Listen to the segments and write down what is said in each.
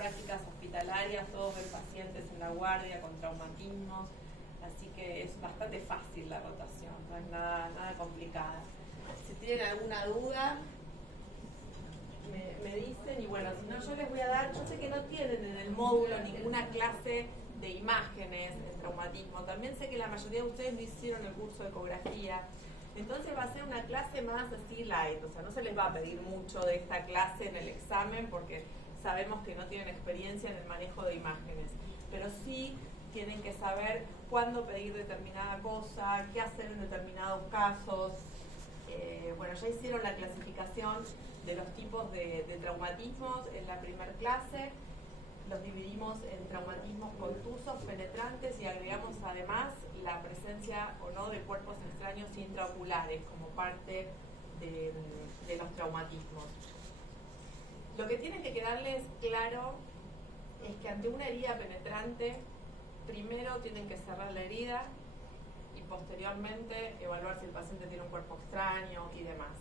prácticas hospitalarias, todos ven pacientes en la guardia con traumatismos, así que es bastante fácil la rotación, no es nada complicada. Si tienen alguna duda, me dicen, y bueno, si no yo les voy a dar, yo sé que no tienen en el módulo ninguna clase de imágenes en traumatismo, también sé que la mayoría de ustedes no hicieron el curso de ecografía, entonces va a ser una clase más así light, o sea, no se les va a pedir mucho de esta clase en el examen porque sabemos que no tienen experiencia en el manejo de imágenes, pero sí tienen que saber cuándo pedir determinada cosa, qué hacer en determinados casos. Bueno, ya hicieron la clasificación de los tipos de traumatismos en la primera clase, los dividimos en traumatismos contusos, penetrantes y agregamos además la presencia o no de cuerpos extraños intraoculares como parte de los traumatismos. Lo que tiene que quedarles claro es que ante una herida penetrante, primero tienen que cerrar la herida y posteriormente evaluar si el paciente tiene un cuerpo extraño y demás.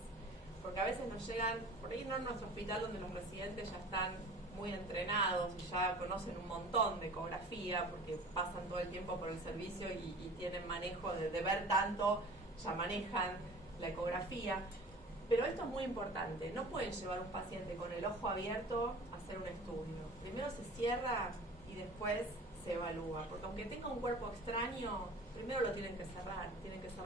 Porque a veces nos llegan, por ahí no en nuestro hospital donde los residentes ya están muy entrenados y ya conocen un montón de ecografía porque pasan todo el tiempo por el servicio y tienen manejo de ver tanto, ya manejan la ecografía. Pero esto es muy importante, no pueden llevar un paciente con el ojo abierto a hacer un estudio. Primero se cierra y después se evalúa, porque aunque tenga un cuerpo extraño, primero lo tienen que cerrar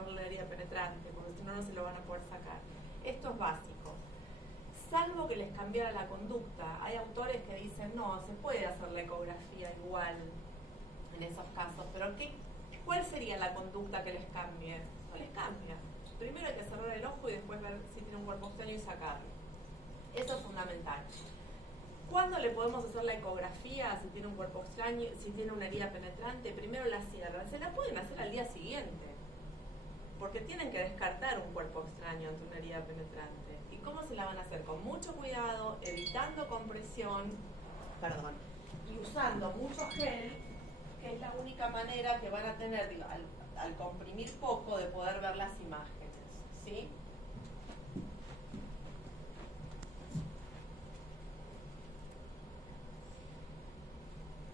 la herida penetrante, porque si no, no se lo van a poder sacar. Esto es básico. Salvo que les cambiara la conducta. Hay autores que dicen, no, se puede hacer la ecografía igual en esos casos, pero ¿cuál sería la conducta que les cambie? No les cambia. Primero hay que cerrar el ojo y después ver si tiene un cuerpo extraño y sacarlo. Eso es fundamental. ¿Cuándo le podemos hacer la ecografía si tiene un cuerpo extraño, si tiene una herida penetrante? Primero la cierran. Se la pueden hacer al día siguiente, porque tienen que descartar un cuerpo extraño ante una herida penetrante. ¿Y cómo se la van a hacer? Con mucho cuidado, evitando compresión, y usando mucho gel, que es la única manera que van a tener, digo, al comprimir poco, de poder ver las imágenes, ¿sí?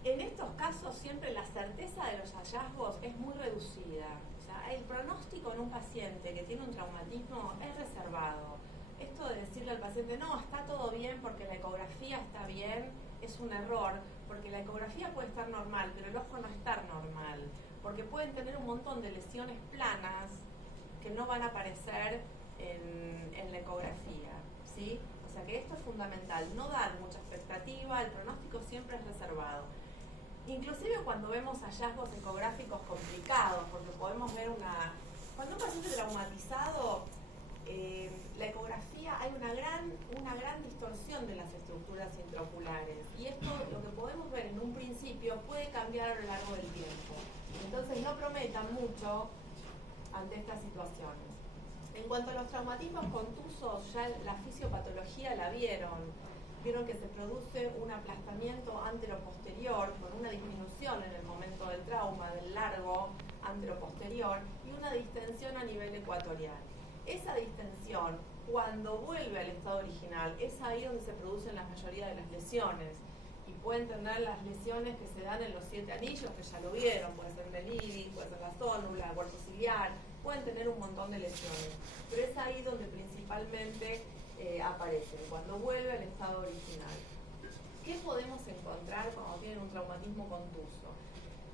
En estos casos siempre la certeza de los hallazgos es muy reducida. O sea, el pronóstico en un paciente que tiene un traumatismo es reservado. Esto de decirle al paciente, no, está todo bien porque la ecografía está bien, es un error, porque la ecografía puede estar normal, pero el ojo no está normal, porque pueden tener un montón de lesiones planas que no van a aparecer en la ecografía, ¿sí? O sea que esto es fundamental, no dar mucha expectativa, el pronóstico siempre es reservado. Inclusive cuando vemos hallazgos ecográficos complicados, porque podemos ver cuando un paciente traumatizado, la ecografía, hay una gran distorsión de las estructuras intraoculares, y esto, lo que podemos ver en un principio, puede cambiar a lo largo del tiempo. Entonces no prometan mucho ante estas situaciones. En cuanto a los traumatismos contusos, ya la fisiopatología la vieron que se produce un aplastamiento anteroposterior con una disminución en el momento del trauma del largo anteroposterior y una distensión a nivel ecuatorial. Esa distensión, cuando vuelve al estado original, es ahí donde se producen la mayoría de las lesiones. Y pueden tener las lesiones que se dan en los 7 anillos, que ya lo vieron, puede ser el iris, puede ser la zónula, huerto ciliar, pueden tener un montón de lesiones. Pero es ahí donde principalmente aparecen, cuando vuelve al estado original. ¿Qué podemos encontrar cuando tienen un traumatismo contuso?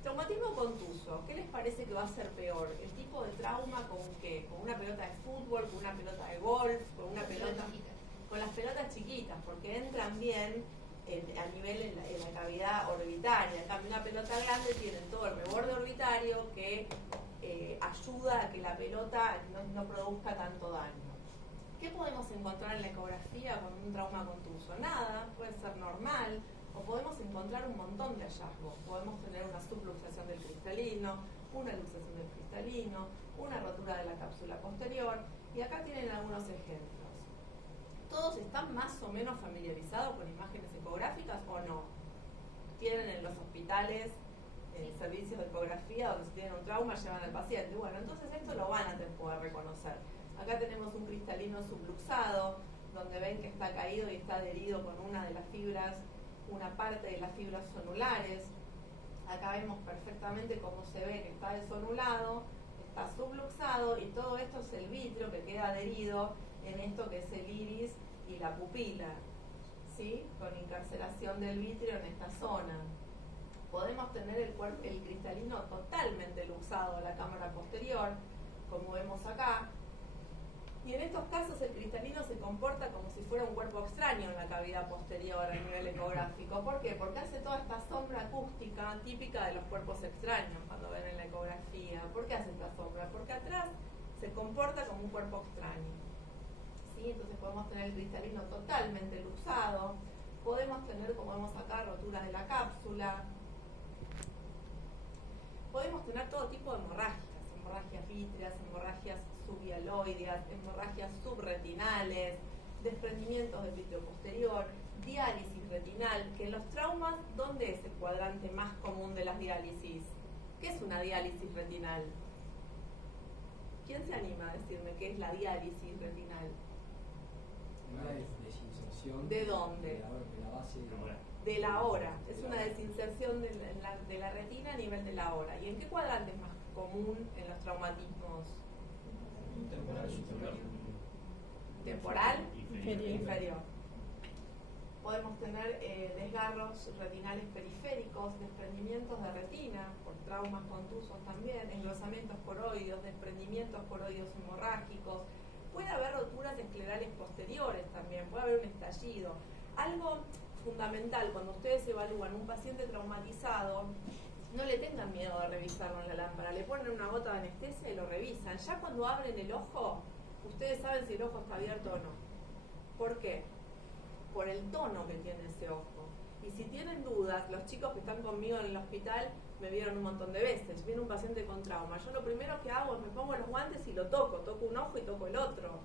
Traumatismo contuso, ¿qué les parece que va a ser peor? ¿El tipo de trauma con qué? ¿Con una pelota de fútbol, con una pelota de golf, con una pelota? Con las pelotas chiquitas, porque entran bien a nivel en la cavidad orbitaria. En cambio, una pelota grande tiene todo el reborde orbitario que ayuda a que la pelota no produzca tanto daño. ¿Qué podemos encontrar en la ecografía con un trauma contuso? Nada, puede ser normal, o podemos encontrar un montón de hallazgos. Podemos tener una subluxación del cristalino, una luxación del cristalino, una rotura de la cápsula posterior, y acá tienen algunos ejemplos. ¿Todos están más o menos familiarizados con imágenes ecográficas o no? Tienen en los hospitales servicios de ecografía donde si tienen un trauma llevan al paciente. Bueno, entonces esto lo van a poder reconocer. Acá tenemos un cristalino subluxado, donde ven que está caído y está adherido con una de las fibras una parte de las fibras sonulares. Acá vemos perfectamente cómo se ve que está desonulado, está subluxado, y todo esto es el vitrio que queda adherido en esto que es el iris y la pupila, ¿sí? Con incarceración del vitrio en esta zona. Podemos tener el cristalino totalmente luxado a la cámara posterior, como vemos acá. Y en estos casos el cristalino se comporta como si fuera un cuerpo extraño en la cavidad posterior a nivel ecográfico. ¿Por qué? Porque hace toda esta sombra acústica típica de los cuerpos extraños cuando ven en la ecografía. ¿Por qué hace esta sombra? Porque atrás se comporta como un cuerpo extraño, ¿sí? Entonces podemos tener el cristalino totalmente luxado, podemos tener, como vemos acá, roturas de la cápsula, podemos tener todo tipo de hemorragias vítreas, hemorragias subhialoideas, hemorragias subretinales, desprendimientos del vítreo posterior, diálisis retinal, que en los traumas, ¿dónde es el cuadrante más común de las diálisis? ¿Qué es una diálisis retinal? ¿Quién se anima a decirme qué es la diálisis retinal? Una desinserción. ¿De dónde? De la base de la hora. Es una desinserción de la retina a nivel de la hora. ¿Y en qué cuadrante es más común en los traumatismos? Temporal superior. Temporal inferior. Podemos tener desgarros retinales periféricos, desprendimientos de retina por traumas contusos también, engrosamientos coroideos, desprendimientos coroideos hemorrágicos. Puede haber roturas esclerales posteriores también, puede haber un estallido. Algo fundamental cuando ustedes evalúan un paciente traumatizado, no le tengan miedo de revisarlo en la lámpara, le ponen una gota de anestesia y lo revisan. Ya cuando abren el ojo, ustedes saben si el ojo está abierto o no. ¿Por qué? Por el tono que tiene ese ojo. Y si tienen dudas, los chicos que están conmigo en el hospital me vieron un montón de veces. Viene un paciente con trauma. Yo lo primero que hago es me pongo los guantes y lo toco un ojo y toco el otro.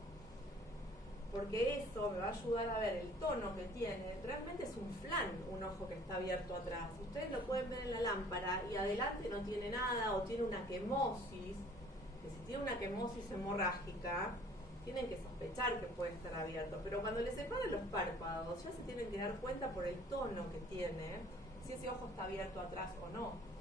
Porque eso me va a ayudar a ver el tono que tiene. Realmente es un flan, un ojo que está abierto atrás. Ustedes lo pueden ver en la lámpara y adelante no tiene nada o tiene una quemosis. Que si tiene una quemosis hemorrágica, tienen que sospechar que puede estar abierto. Pero cuando les separan los párpados, ya se tienen que dar cuenta por el tono que tiene, si ese ojo está abierto atrás o no.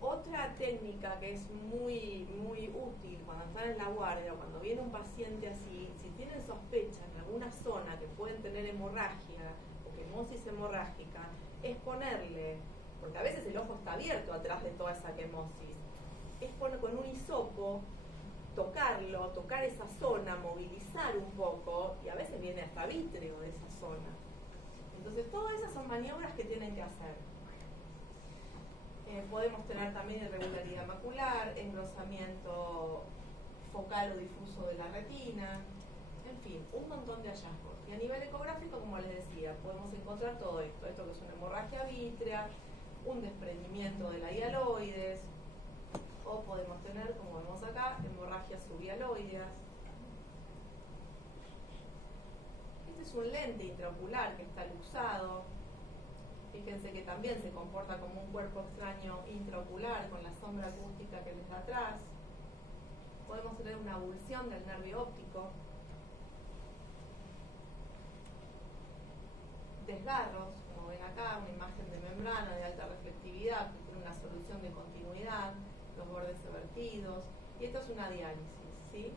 Otra técnica que es muy útil cuando están en la guardia o cuando viene un paciente así, si tienen sospecha en alguna zona que pueden tener hemorragia o quemosis hemorrágica, es ponerle, porque a veces el ojo está abierto atrás de toda esa quemosis, es poner con un hisopo, tocar esa zona, movilizar un poco, y a veces viene hasta vítreo de esa zona. Entonces todas esas son maniobras que tienen que hacer. Podemos tener también irregularidad macular, engrosamiento focal o difuso de la retina, en fin, un montón de hallazgos. Y a nivel ecográfico, como les decía, podemos encontrar todo esto que es una hemorragia vítrea, un desprendimiento de la hialoides, o podemos tener, como vemos acá, hemorragias subhialoideas. Este es un lente intraocular que está luxado. Fíjense que también se comporta como un cuerpo extraño intraocular con la sombra acústica que les da atrás. Podemos tener una avulsión del nervio óptico. Desgarros, como ven acá, una imagen de membrana de alta reflectividad que tiene una solución de continuidad, los bordes vertidos. Y esto es una diálisis, ¿sí?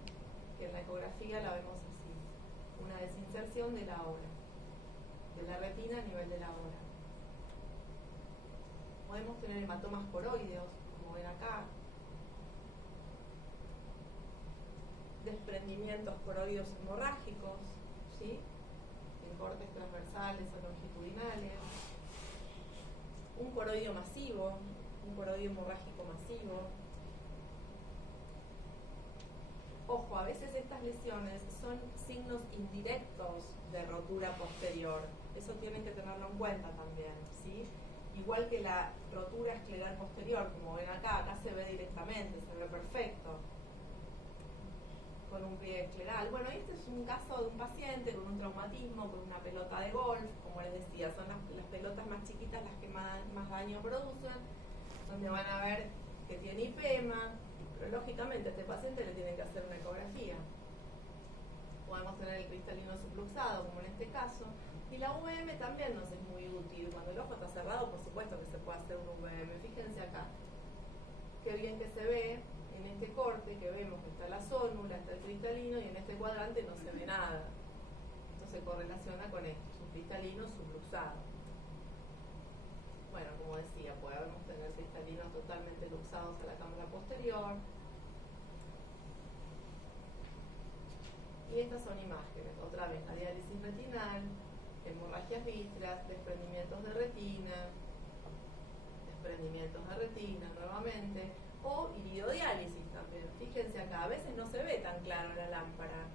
Que en la ecografía la vemos así. Una desinserción de la hora, de la retina a nivel de la hora. Podemos tener hematomas coroideos, como ven acá. Desprendimientos coroideos hemorrágicos, ¿sí? En cortes transversales o longitudinales. Un coroideo masivo, un coroideo hemorrágico masivo. Ojo, a veces estas lesiones son signos indirectos de rotura posterior. Eso tienen que tenerlo en cuenta también, ¿sí? Igual que la rotura escleral posterior, como ven acá se ve directamente, se ve perfecto, con un pliegue escleral. Bueno, este es un caso de un paciente con un traumatismo, con una pelota de golf, como les decía, son las pelotas más chiquitas las que más daño producen, donde van a ver que tiene IPEMA, pero lógicamente a este paciente le tienen que hacer una ecografía. Podemos tener el cristalino subluxado, como en este caso, Y la UVM también nos es muy útil. Cuando el ojo está cerrado, por supuesto que se puede hacer un UVM. Fíjense acá. Qué bien que se ve en este corte, que vemos que está la zónula, está el cristalino, y en este cuadrante no se ve nada. Esto se correlaciona con esto, subcristalino, subluxado. Bueno, como decía, podemos tener cristalinos totalmente luxados a la cámara posterior. Y estas son imágenes, otra vez, la diálisis retinal, hemorragias vítreas, desprendimientos de retina nuevamente, o iridodiálisis también. Fíjense acá, a veces no se ve tan claro la lámpara,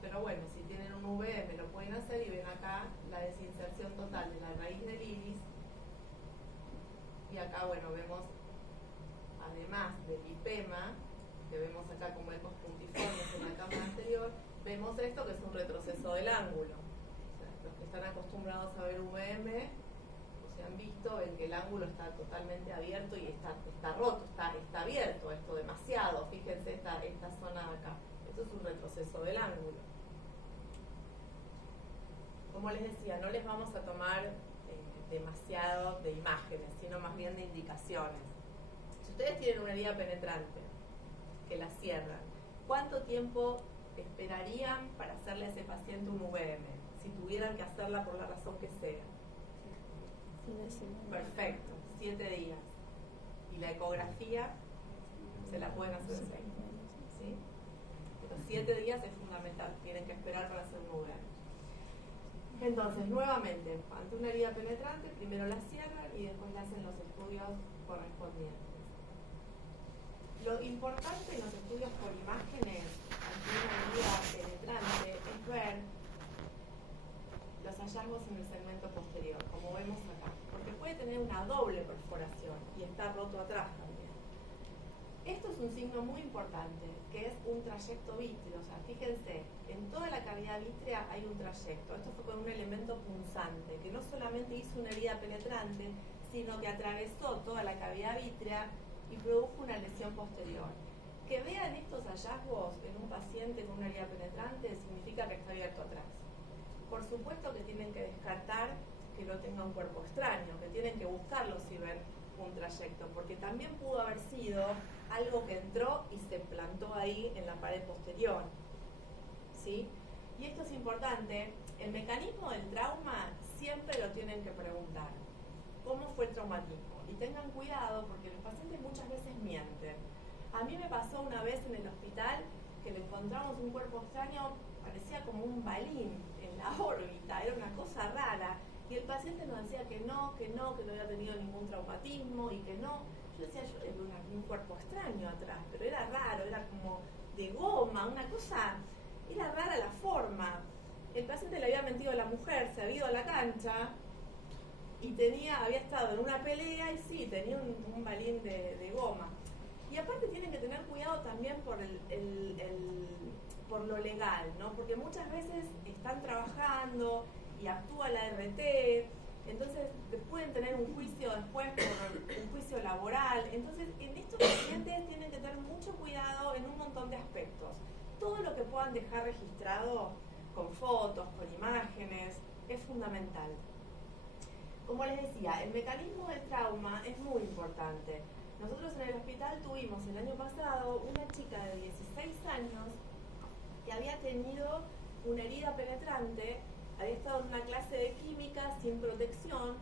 pero bueno, si tienen un UVM lo pueden hacer y ven acá la desinserción total de la raíz del iris. Y acá, bueno, vemos, además del lipema, que vemos acá como ecos puntiformes en la cámara anterior, vemos esto que es un retroceso del ángulo. O sea, los que están acostumbrados a ver UVM, o se han visto, ven que el ángulo está totalmente abierto y está roto, está abierto, esto demasiado. Fíjense esta zona de acá. Esto es un retroceso del ángulo. Como les decía, no les vamos a tomar demasiado de imágenes, sino más bien de indicaciones. Si ustedes tienen una herida penetrante, que la cierran, ¿cuánto tiempo esperarían para hacerle a ese paciente un UVM? Si tuvieran que hacerla por la razón que sea. Perfecto, 7 días. Y la ecografía se la pueden hacer en 6. ¿Sí? Pero 7 días es fundamental, tienen que esperar para hacer un UVM. Entonces, nuevamente, ante una herida penetrante, primero la cierran y después le hacen los estudios correspondientes. Lo importante en los estudios por imágenes ante una herida penetrante es ver los hallazgos en el segmento posterior, como vemos acá, porque puede tener una doble perforación y está roto atrás también. Esto es un signo muy importante, que es un trayecto vítreo. O sea, fíjense, en toda la cavidad vítrea hay un trayecto. Esto fue con un elemento punzante, que no solamente hizo una herida penetrante, sino que atravesó toda la cavidad vítrea y produjo una lesión posterior. Que vean estos hallazgos en un paciente con una herida penetrante significa que está abierto atrás. Por supuesto que tienen que descartar que no tenga un cuerpo extraño, que tienen que buscarlo si ven un trayecto, porque también pudo haber sido algo que entró y se plantó ahí en la pared posterior. ¿Sí? Y esto es importante, el mecanismo del trauma siempre lo tienen que preguntar. ¿Cómo fue el traumatismo? Y tengan cuidado porque los pacientes muchas veces mienten. A mí me pasó una vez en el hospital que le encontramos un cuerpo extraño, parecía como un balín en la órbita, era una cosa rara. Y el paciente nos decía que no había tenido ningún traumatismo y que no. Yo decía, yo le vi un cuerpo extraño atrás, pero era raro, era como de goma, una cosa, era rara la forma. El paciente le había mentido a la mujer, se había ido a la cancha y había estado en una pelea y sí, tenía un balín de goma. Y aparte tienen que tener cuidado también por lo legal, ¿no? Porque muchas veces están trabajando y actúa la RT, entonces pueden tener un juicio después por un juicio laboral. Entonces, en estos pacientes tienen que tener mucho cuidado en un montón de aspectos. Todo lo que puedan dejar registrado con fotos, con imágenes, es fundamental. Como les decía, el mecanismo del trauma es muy importante. Nosotros en el hospital tuvimos el año pasado una chica de 16 años que había tenido una herida penetrante. Había estado en una clase de química sin protección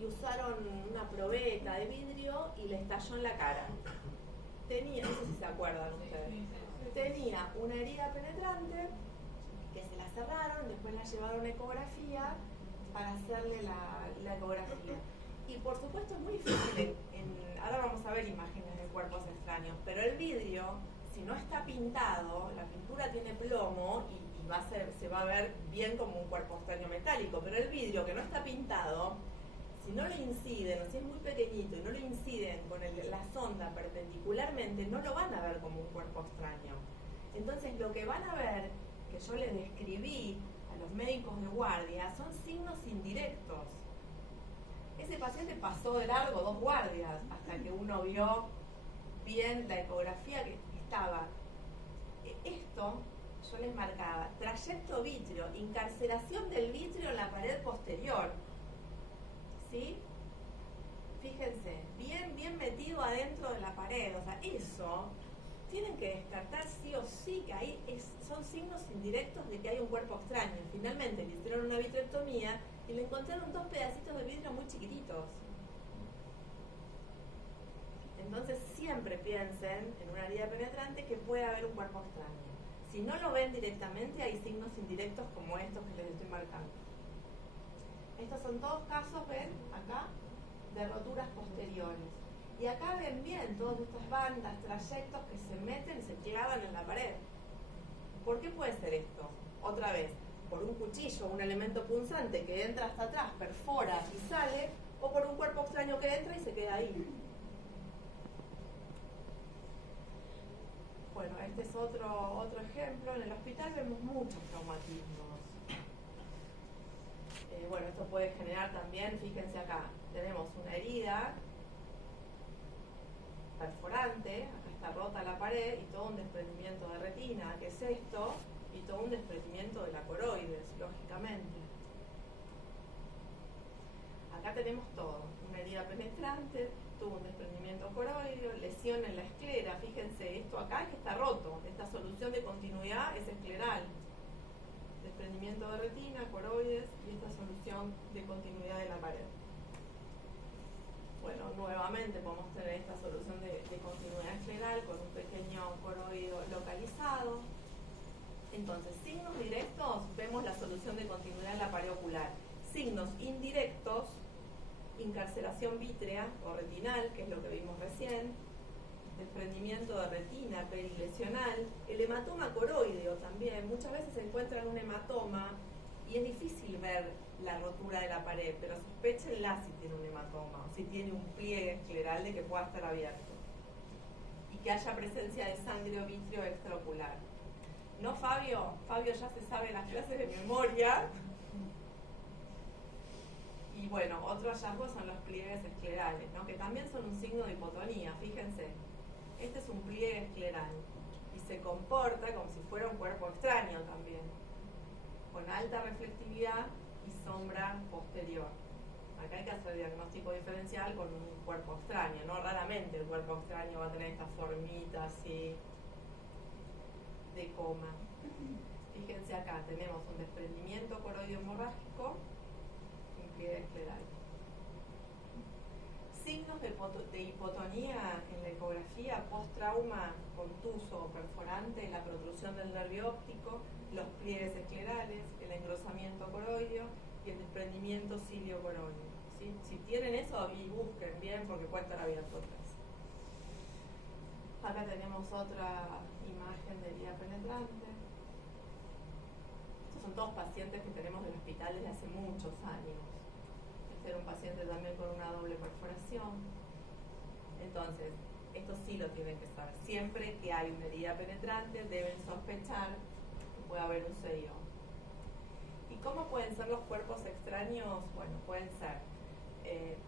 y usaron una probeta de vidrio y le estalló en la cara. No sé si se acuerdan ustedes. Tenía una herida penetrante que se la cerraron, después la llevaron a ecografía para hacerle la ecografía. Y por supuesto es muy difícil, ahora vamos a ver imágenes de cuerpos extraños, pero el vidrio, si no está pintado, la pintura tiene plomo y se va a ver bien como un cuerpo extraño metálico, pero el vidrio que no está pintado, si no lo inciden, o si es muy pequeñito y no lo inciden con la sonda perpendicularmente, no lo van a ver como un cuerpo extraño. Entonces lo que van a ver, que yo les describí a los médicos de guardia, son signos indirectos. Ese paciente pasó de largo 2 guardias hasta que uno vio bien la ecografía que estaba. Esto yo les marcaba, trayecto vítreo, incarceración del vitrio en la pared posterior. ¿Sí? Fíjense, bien metido adentro de la pared. O sea, eso tienen que descartar sí o sí que ahí son signos indirectos de que hay un cuerpo extraño. Finalmente le hicieron una vitrectomía y le encontraron 2 pedacitos de vidrio muy chiquititos. Entonces siempre piensen en una herida penetrante que puede haber un cuerpo extraño. Si no lo ven directamente, hay signos indirectos como estos que les estoy marcando. Estos son todos casos, ven, acá, de roturas posteriores. Y acá ven bien todas estas bandas, trayectos que se meten y se clavan en la pared. ¿Por qué puede ser esto? Otra vez, por un cuchillo, un elemento punzante que entra hasta atrás, perfora y sale, o por un cuerpo extraño que entra y se queda ahí. Bueno, este es otro ejemplo. En el hospital vemos muchos traumatismos. Bueno, esto puede generar también, fíjense acá, tenemos una herida perforante, acá está rota la pared y todo un desprendimiento de retina, que es esto, y todo un desprendimiento de la coroides, lógicamente. Acá tenemos todo, una herida penetrante, tuvo un desprendimiento coroideo, lesión en la esclera, fíjense, esto acá es que está roto, esta solución de continuidad es escleral. Desprendimiento de retina, coroides y esta solución de continuidad de la pared. Bueno, nuevamente podemos tener esta solución de continuidad escleral con un pequeño coroideo localizado. Entonces, signos directos, vemos la solución de continuidad en la pared ocular. Signos indirectos, incarceración vítrea o retinal, que es lo que vimos recién, desprendimiento de retina perilesional, el hematoma coroideo también. Muchas veces se encuentran un hematoma y es difícil ver la rotura de la pared, pero sospéchenla si tiene un hematoma o si tiene un pliegue escleral de que pueda estar abierto y que haya presencia de sangre o vítreo extraocular. ¿No, Fabio? Fabio ya se sabe las clases de memoria. Y bueno, otro hallazgo son los pliegues esclerales, ¿no? Que también son un signo de hipotonía, fíjense. Este es un pliegue escleral y se comporta como si fuera un cuerpo extraño también, con alta reflectividad y sombra posterior. Acá hay que hacer diagnóstico diferencial con un cuerpo extraño, ¿no? Raramente el cuerpo extraño va a tener esta formita así de coma. Fíjense acá, tenemos un desprendimiento coroideo hemorrágico, un pliegue escleral. Signos de hipotonía en la ecografía post-trauma contuso o perforante, la protrusión del nervio óptico, los pliegues esclerales, el engrosamiento coroideo y el desprendimiento cilio-coroideo. ¿Sí? Si tienen eso, y busquen bien porque puede estar abierto atrás. Acá tenemos otra imagen de herida penetrante. Estos son todos pacientes que tenemos del hospital desde hace muchos años. Era un paciente también con una doble perforación. Entonces, esto sí lo tienen que saber. Siempre que hay una herida penetrante, deben sospechar que puede haber un CIO. ¿Y cómo pueden ser los cuerpos extraños? Bueno, pueden ser.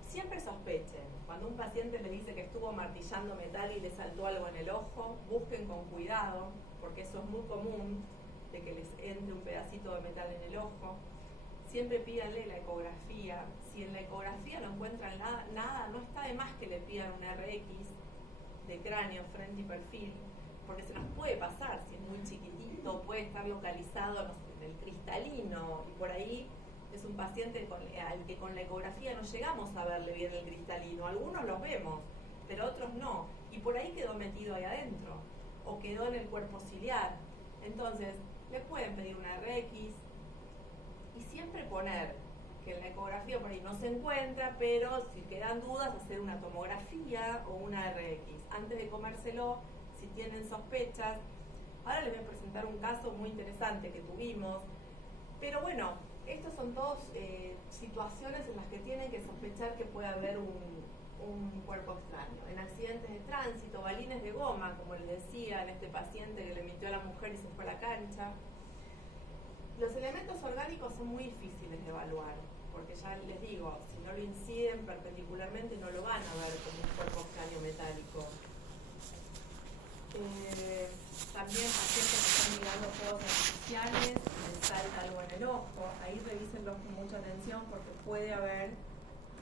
Siempre sospechen. Cuando un paciente les dice que estuvo martillando metal y le saltó algo en el ojo, busquen con cuidado, porque eso es muy común, de que les entre un pedacito de metal en el ojo. Siempre pídanle la ecografía. Si en la ecografía no encuentran nada, no está de más que le pidan un RX de cráneo, frente y perfil, porque se nos puede pasar, si es muy chiquitito, puede estar localizado, no sé, en el cristalino, y por ahí es un paciente al que con la ecografía no llegamos a verle bien el cristalino. Algunos los vemos, pero otros no, y por ahí quedó metido ahí adentro, o quedó en el cuerpo ciliar. Entonces, le pueden pedir una RX, y siempre poner que en la ecografía por ahí no se encuentra, pero si quedan dudas, hacer una tomografía o una RX. Antes de comérselo, si tienen sospechas. Ahora les voy a presentar un caso muy interesante que tuvimos. Pero bueno, estas son dos situaciones en las que tienen que sospechar que puede haber un cuerpo extraño. En accidentes de tránsito, balines de goma, como les decía, en este paciente que le mintió a la mujer y se fue a la cancha. Los elementos orgánicos son muy difíciles de evaluar, porque ya les digo, si no lo inciden perpendicularmente no lo van a ver como un cuerpo extraño metálico. También pacientes que están mirando juegos artificiales, les salta algo en el ojo, ahí revísenlos con mucha atención porque puede haber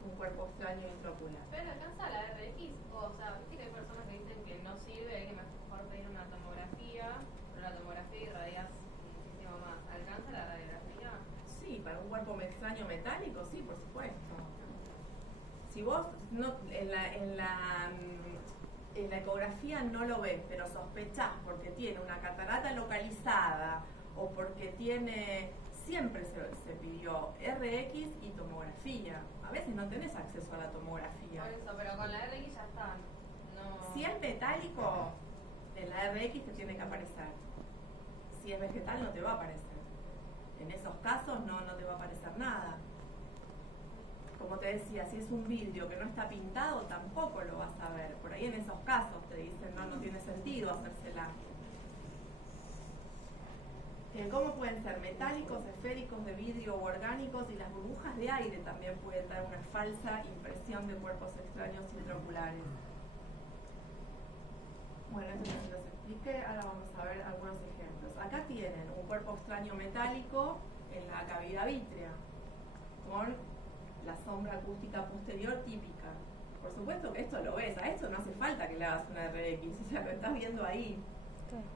un cuerpo extraño intraocular. ¿Pero alcanza la RX? O sea, viste que hay personas que dicen que no sirve, que mejor pedir una tomografía, pero la tomografía irradias muchísimo más. ¿Alcanza la radiografía? Sí, para un cuerpo extraño metálico, sí, por supuesto. Si vos no, en la ecografía no lo ves, pero sospechás porque tiene una catarata localizada o porque tiene... Siempre se pidió RX y tomografía. A veces no tenés acceso a la tomografía. Por eso, pero con la RX ya está. No... Si es metálico, en la RX te tiene que aparecer. Si es vegetal no te va a aparecer. En esos casos no te va a aparecer nada. Como te decía, si es un vidrio que no está pintado, tampoco lo vas a ver. Por ahí en esos casos te dicen, no tiene sentido hacérsela. ¿Cómo pueden ser metálicos, esféricos, de vidrio o orgánicos? Y las burbujas de aire también pueden dar una falsa impresión de cuerpos extraños intraoculares. Bueno, esto ya se los expliqué, ahora vamos a ver algunos ejemplos. Acá tienen un cuerpo extraño metálico en la cavidad vítrea, con la sombra acústica posterior típica. Por supuesto que esto lo ves, a esto no hace falta que le hagas una RX, o sea, lo estás viendo ahí.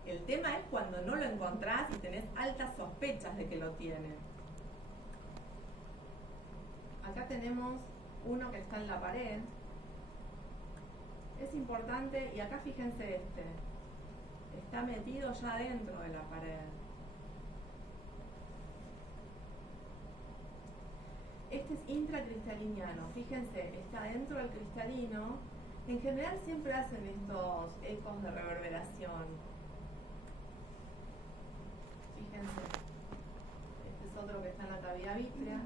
El tema es cuando no lo encontrás y tenés altas sospechas de que lo tiene. Acá tenemos uno que está en la pared. Es importante, y acá fíjense este. Está metido ya dentro de la pared. Este es intracristaliniano. Fíjense, está dentro del cristalino. En general siempre hacen estos ecos de reverberación. Fíjense, este es otro que está en la cavidad vítrea.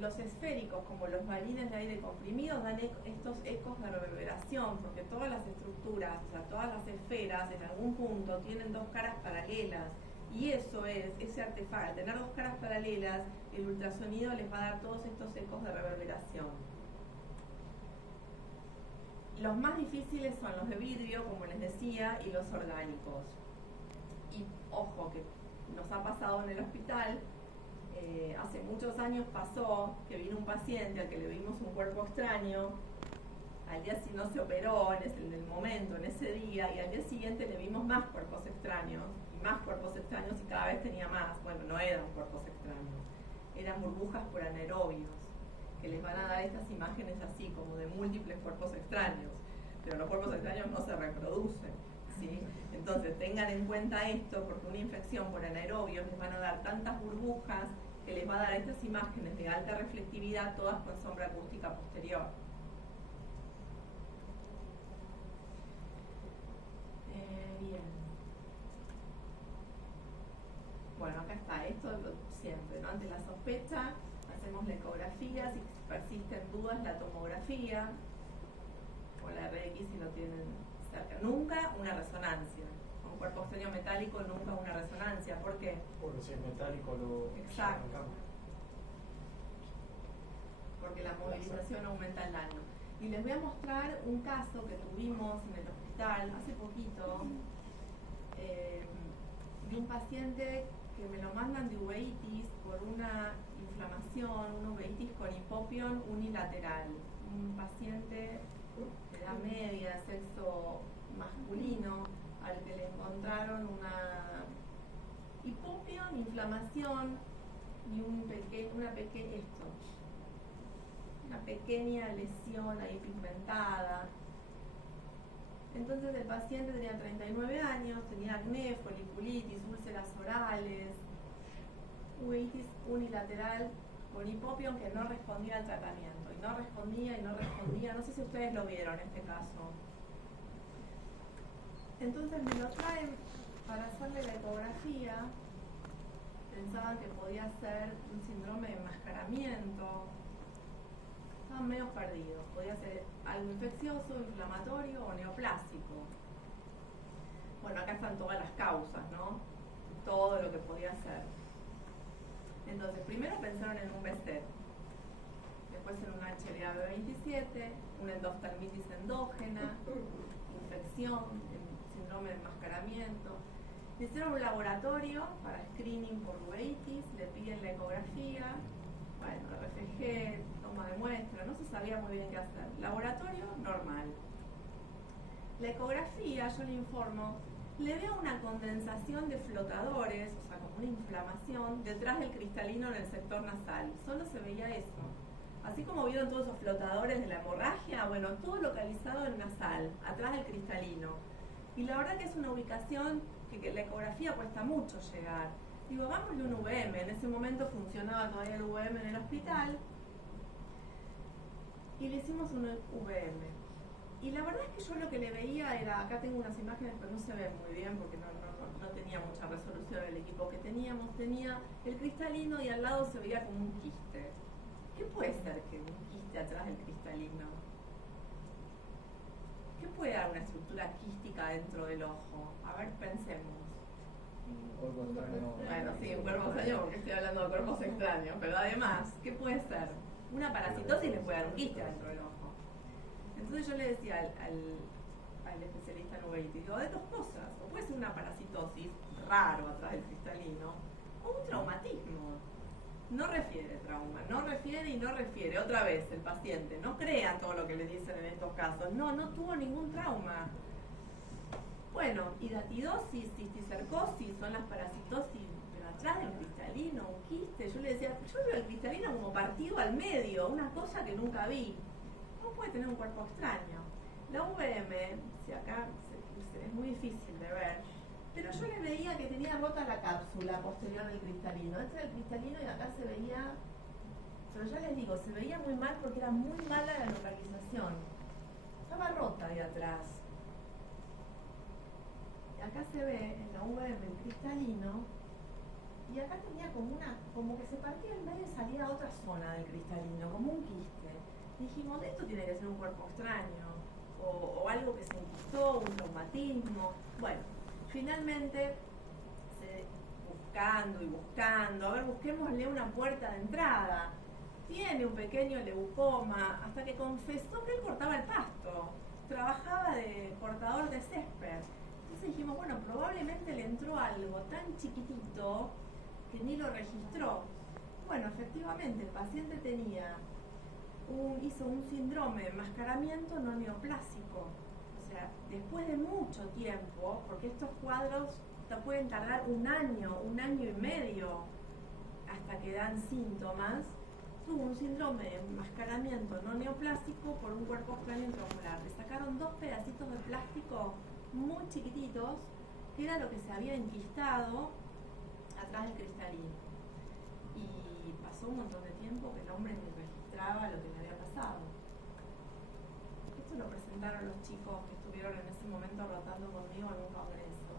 Los esféricos, como los balines de aire comprimido, dan estos ecos de reverberación, porque todas las estructuras, o sea, todas las esferas, en algún punto tienen dos caras paralelas. Y eso es, ese artefacto, al tener dos caras paralelas, el ultrasonido les va a dar todos estos ecos de reverberación. Los más difíciles son los de vidrio, como les decía, y los orgánicos. Y ojo, que nos ha pasado en el hospital, hace muchos años pasó que vino un paciente al que le vimos un cuerpo extraño, al día siguiente no se operó en el momento, en ese día, y al día siguiente le vimos más cuerpos extraños, y más cuerpos extraños, y cada vez tenía más. Bueno, no eran cuerpos extraños, eran burbujas por anaerobios, que les van a dar estas imágenes así, como de múltiples cuerpos extraños, pero los cuerpos extraños no se reproducen, ¿sí? Entonces tengan en cuenta esto, porque una infección por anaerobios les van a dar tantas burbujas que les va a dar estas imágenes de alta reflectividad, todas con sombra acústica posterior. Bien. Bueno, acá está, esto siempre, ¿no? Ante la sospecha, hacemos la ecografía, si persisten dudas, la tomografía, o la RX si lo tienen cerca. Nunca una resonancia. Un cuerpo extraño metálico, nunca una resonancia. ¿Por qué? Porque si es metálico lo... Exacto. Porque la movilización aumenta el daño. Y les voy a mostrar un caso que tuvimos en el hospital hace poquito, de un paciente que me lo mandan de uveitis por una inflamación, una uveitis con hipopión unilateral. Un paciente de edad media, sexo masculino, al que le encontraron una hipopión, inflamación y una pequeña lesión ahí pigmentada. Entonces el paciente tenía 39 años, tenía acné, foliculitis, úlceras orales, uveitis unilateral con hipopión que no respondía al tratamiento, y no respondía, no sé si ustedes lo vieron este caso. Entonces me lo traen para hacerle la ecografía, pensaban que podía ser un síndrome de enmascaramiento, estaban medio perdidos, podía ser algo infeccioso, inflamatorio o neoplásico. Bueno, acá están todas las causas, ¿no? Todo lo que podía ser. Entonces, primero pensaron en un BC, después en un HLA-B27, una endoftalmitis endógena, infección, síndrome de enmascaramiento. Le hicieron un laboratorio para screening por uveitis, le piden la ecografía, bueno, RFG, toma de muestra, no se sabía muy bien qué hacer. Laboratorio normal. La ecografía, yo le informo, le veo una condensación de flotadores, o sea, como una inflamación, detrás del cristalino en el sector nasal. Solo se veía eso. Así como vieron todos esos flotadores de la hemorragia, bueno, todo localizado en nasal, atrás del cristalino. Y la verdad que es una ubicación que la ecografía cuesta mucho llegar. Digo, hagámosle un VM. En ese momento funcionaba todavía el VM en el hospital. Y le hicimos un VM. Y la verdad es que yo lo que le veía era, acá tengo unas imágenes, pero no se ven muy bien porque no tenía mucha resolución el equipo que teníamos. Tenía el cristalino y al lado se veía como un quiste. ¿Qué puede ser que un quiste atrás del cristalino? ¿Qué puede dar una estructura quística dentro del ojo? A ver, pensemos. Cuerpo extraño. Bueno, sí, un cuerpo extraño porque estoy hablando de cuerpos extraños, pero además, ¿qué puede ser? Una parasitosis le puede dar un quiste dentro del ojo. Entonces yo le decía al especialista en uveitis, digo, de dos cosas, o puede ser una parasitosis raro atrás del cristalino, o un traumatismo. No refiere trauma, no refiere y no refiere. Otra vez, el paciente, no crean todo lo que le dicen en estos casos, no tuvo ningún trauma. Bueno, hidatidosis, cisticercosis, son las parasitosis, pero atrás del cristalino, un quiste. Yo le decía, yo veo el cristalino como partido al medio, una cosa que nunca vi. No puede tener un cuerpo extraño. La VM, si acá es muy difícil de ver, pero yo le veía que tenía rota la cápsula posterior del cristalino. Este era el cristalino y acá se veía, pero ya les digo, se veía muy mal porque era muy mala la localización. Estaba rota de atrás. Y acá se ve en la VM el cristalino y acá tenía como que se partía en medio y salía a otra zona del cristalino, como un quiste. Dijimos, esto tiene que ser un cuerpo extraño o algo que se enquistó, un traumatismo. Bueno, finalmente, buscando y buscando, a ver, busquémosle una puerta de entrada. Tiene un pequeño leucoma, hasta que confesó que él cortaba el pasto, trabajaba de cortador de césped. Entonces dijimos, bueno, probablemente le entró algo tan chiquitito que ni lo registró. Bueno, efectivamente, el paciente hizo un síndrome de enmascaramiento no neoplásico. O sea, después de mucho tiempo, porque estos cuadros pueden tardar un año y medio hasta que dan síntomas, tuvo un síndrome de enmascaramiento no neoplásico por un cuerpo extraño intraocular. Le sacaron 2 pedacitos de plástico muy chiquititos, que era lo que se había enquistado atrás del cristalino. Y pasó un montón de tiempo que el hombre ni registraba lo que le había pasado. Esto lo presentaron los chicos que estuvieron en ese momento rotando conmigo en un congreso.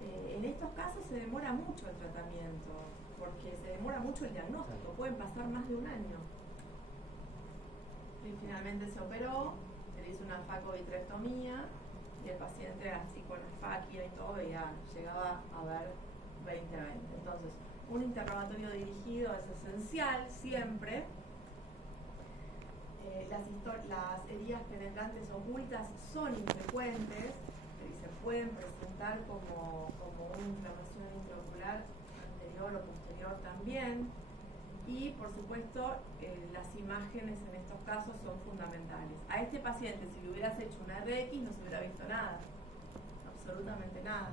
En estos casos se demora mucho el tratamiento, porque se demora mucho el diagnóstico, pueden pasar más de un año. Y finalmente se operó, se le hizo una facovitrectomía y el paciente así con la faquia y todo ya llegaba a ver 20/20. Entonces, un interrogatorio dirigido es esencial siempre. Las heridas penetrantes ocultas son infrecuentes y se pueden presentar como una inflamación intraocular anterior o posterior también. Y por supuesto, las imágenes en estos casos son fundamentales. A este paciente, si le hubieras hecho una RX, no se hubiera visto nada, absolutamente nada.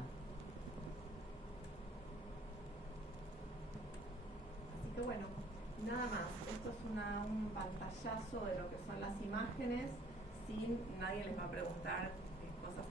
Así que bueno, nada más. Esto es un pantallazo de lo que son las imágenes. Nadie les va a preguntar cosas